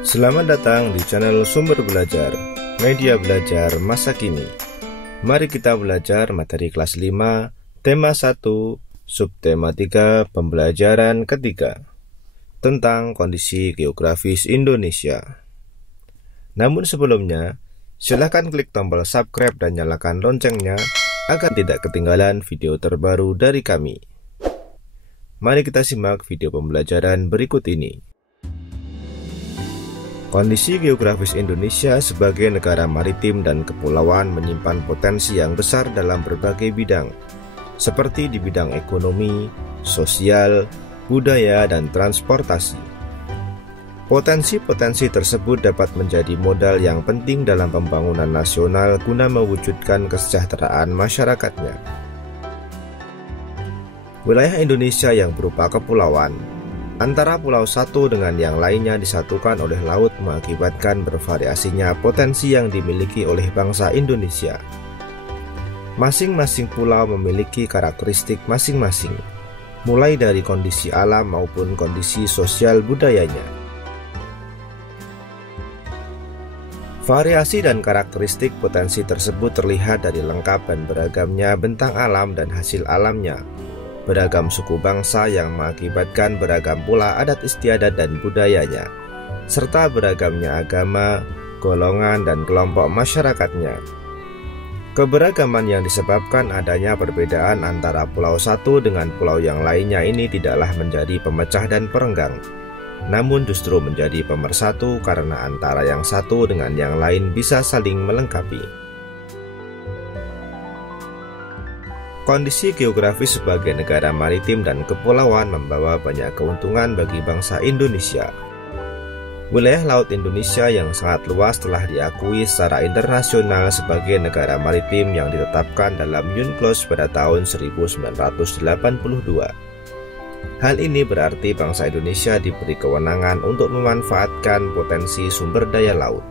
Selamat datang di channel Sumber Belajar, media belajar masa kini. Mari kita belajar materi kelas 5, tema 1, subtema 3, pembelajaran ketiga, tentang kondisi geografis Indonesia. Namun sebelumnya, silahkan klik tombol subscribe dan nyalakan loncengnya agar tidak ketinggalan video terbaru dari kami. Mari kita simak video pembelajaran berikut ini. Kondisi geografis Indonesia sebagai negara maritim dan kepulauan menyimpan potensi yang besar dalam berbagai bidang, seperti di bidang ekonomi, sosial, budaya, dan transportasi. Potensi-potensi tersebut dapat menjadi modal yang penting dalam pembangunan nasional guna mewujudkan kesejahteraan masyarakatnya. Wilayah Indonesia yang berupa kepulauan, antara pulau satu dengan yang lainnya disatukan oleh laut mengakibatkan bervariasinya potensi yang dimiliki oleh bangsa Indonesia. Masing-masing pulau memiliki karakteristik masing-masing, mulai dari kondisi alam maupun kondisi sosial budayanya. Variasi dan karakteristik potensi tersebut terlihat dari lengkap dan beragamnya bentang alam dan hasil alamnya, beragam suku bangsa yang mengakibatkan beragam pula adat istiadat dan budayanya, serta beragamnya agama, golongan, dan kelompok masyarakatnya. Keberagaman yang disebabkan adanya perbedaan antara pulau satu dengan pulau yang lainnya ini tidaklah menjadi pemecah dan perenggang, namun justru menjadi pemersatu karena antara yang satu dengan yang lain bisa saling melengkapi. Kondisi geografis sebagai negara maritim dan kepulauan membawa banyak keuntungan bagi bangsa Indonesia. Wilayah laut Indonesia yang sangat luas telah diakui secara internasional sebagai negara maritim yang ditetapkan dalam UNCLOS pada tahun 1982. Hal ini berarti bangsa Indonesia diberi kewenangan untuk memanfaatkan potensi sumber daya laut.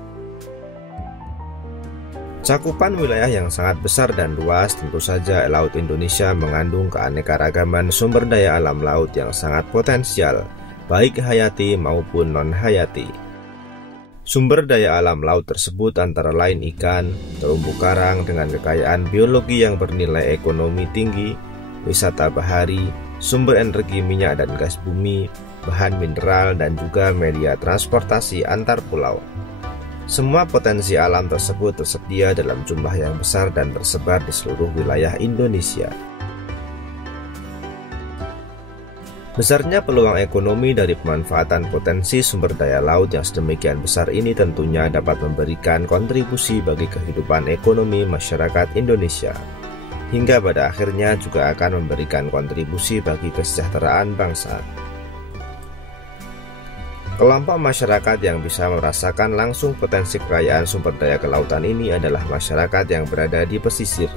Cakupan wilayah yang sangat besar dan luas, tentu saja laut Indonesia mengandung keanekaragaman sumber daya alam laut yang sangat potensial, baik hayati maupun non-hayati. Sumber daya alam laut tersebut antara lain ikan, terumbu karang dengan kekayaan biologi yang bernilai ekonomi tinggi, wisata bahari, sumber energi minyak dan gas bumi, bahan mineral, dan juga media transportasi antar pulau. Semua potensi alam tersebut tersedia dalam jumlah yang besar dan tersebar di seluruh wilayah Indonesia. Besarnya peluang ekonomi dari pemanfaatan potensi sumber daya laut yang sedemikian besar ini tentunya dapat memberikan kontribusi bagi kehidupan ekonomi masyarakat Indonesia, hingga pada akhirnya juga akan memberikan kontribusi bagi kesejahteraan bangsa. Kelompok masyarakat yang bisa merasakan langsung potensi kekayaan sumber daya kelautan ini adalah masyarakat yang berada di pesisir.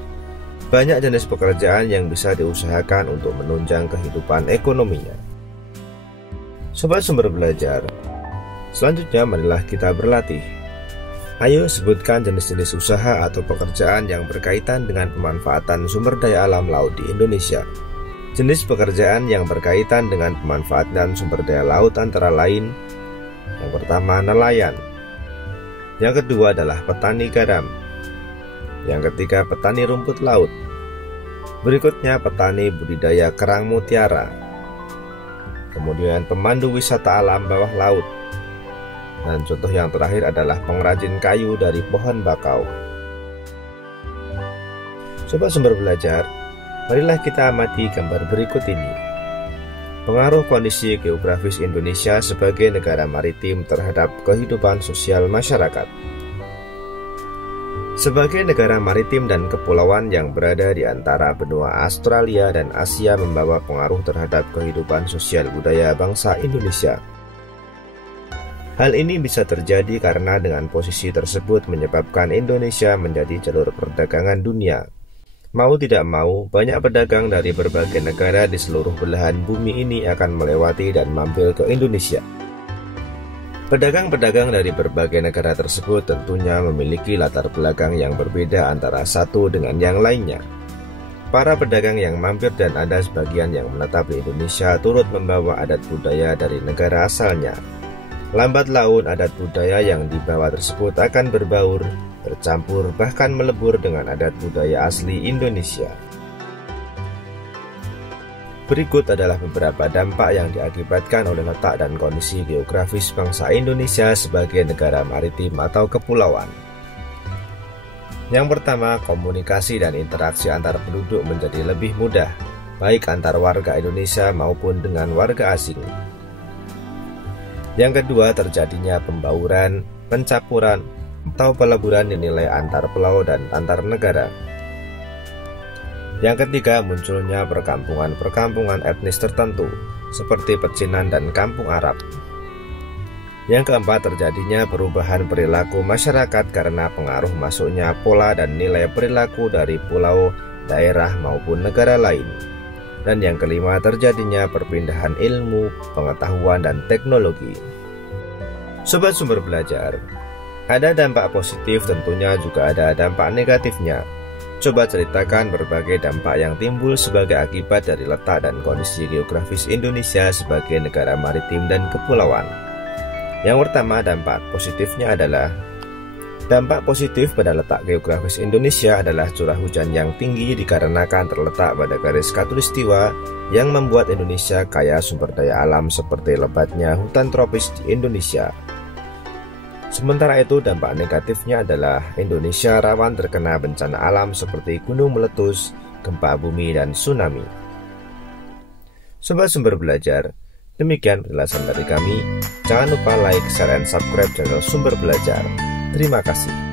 Banyak jenis pekerjaan yang bisa diusahakan untuk menunjang kehidupan ekonominya. Sobat Sumber Belajar, selanjutnya marilah kita berlatih. Ayo sebutkan jenis-jenis usaha atau pekerjaan yang berkaitan dengan pemanfaatan sumber daya alam laut di Indonesia. Jenis pekerjaan yang berkaitan dengan pemanfaatan sumber daya laut antara lain: yang pertama, nelayan. Yang kedua adalah petani garam. Yang ketiga, petani rumput laut. Berikutnya, petani budidaya kerang mutiara. Kemudian, pemandu wisata alam bawah laut. Dan contoh yang terakhir adalah pengrajin kayu dari pohon bakau. Sobat Sumber Belajar, marilah kita amati gambar berikut ini. Pengaruh kondisi geografis Indonesia sebagai negara maritim terhadap kehidupan sosial masyarakat. Sebagai negara maritim dan kepulauan yang berada di antara benua Australia dan Asia membawa pengaruh terhadap kehidupan sosial budaya bangsa Indonesia. Hal ini bisa terjadi karena dengan posisi tersebut menyebabkan Indonesia menjadi jalur perdagangan dunia. Mau tidak mau, banyak pedagang dari berbagai negara di seluruh belahan bumi ini akan melewati dan mampir ke Indonesia. Pedagang-pedagang dari berbagai negara tersebut tentunya memiliki latar belakang yang berbeda antara satu dengan yang lainnya. Para pedagang yang mampir dan ada sebagian yang menetap di Indonesia turut membawa adat budaya dari negara asalnya. Lambat laun adat budaya yang dibawa tersebut akan berbaur, bercampur, bahkan melebur dengan adat budaya asli Indonesia. Berikut adalah beberapa dampak yang diakibatkan oleh letak dan kondisi geografis bangsa Indonesia sebagai negara maritim atau kepulauan. Yang pertama, komunikasi dan interaksi antar penduduk menjadi lebih mudah, baik antar warga Indonesia maupun dengan warga asing. Yang kedua, terjadinya pembauran, pencampuran, atau peleburan nilai antar pulau dan antar negara. Yang ketiga, munculnya perkampungan-perkampungan etnis tertentu, seperti pecinan dan kampung Arab. Yang keempat, terjadinya perubahan perilaku masyarakat karena pengaruh masuknya pola dan nilai perilaku dari pulau, daerah, maupun negara lain. Dan yang kelima, terjadinya perpindahan ilmu, pengetahuan, dan teknologi. Sobat Sumber Belajar, ada dampak positif, tentunya juga ada dampak negatifnya. Coba ceritakan berbagai dampak yang timbul sebagai akibat dari letak dan kondisi geografis Indonesia sebagai negara maritim dan kepulauan. Yang pertama, dampak positifnya adalah dampak positif pada letak geografis Indonesia adalah curah hujan yang tinggi dikarenakan terletak pada garis khatulistiwa yang membuat Indonesia kaya sumber daya alam seperti lebatnya hutan tropis di Indonesia. Sementara itu, dampak negatifnya adalah Indonesia rawan terkena bencana alam seperti gunung meletus, gempa bumi, dan tsunami. Sobat Sumber Belajar, demikian penjelasan dari kami. Jangan lupa like, share, dan subscribe channel Sumber Belajar. Terima kasih.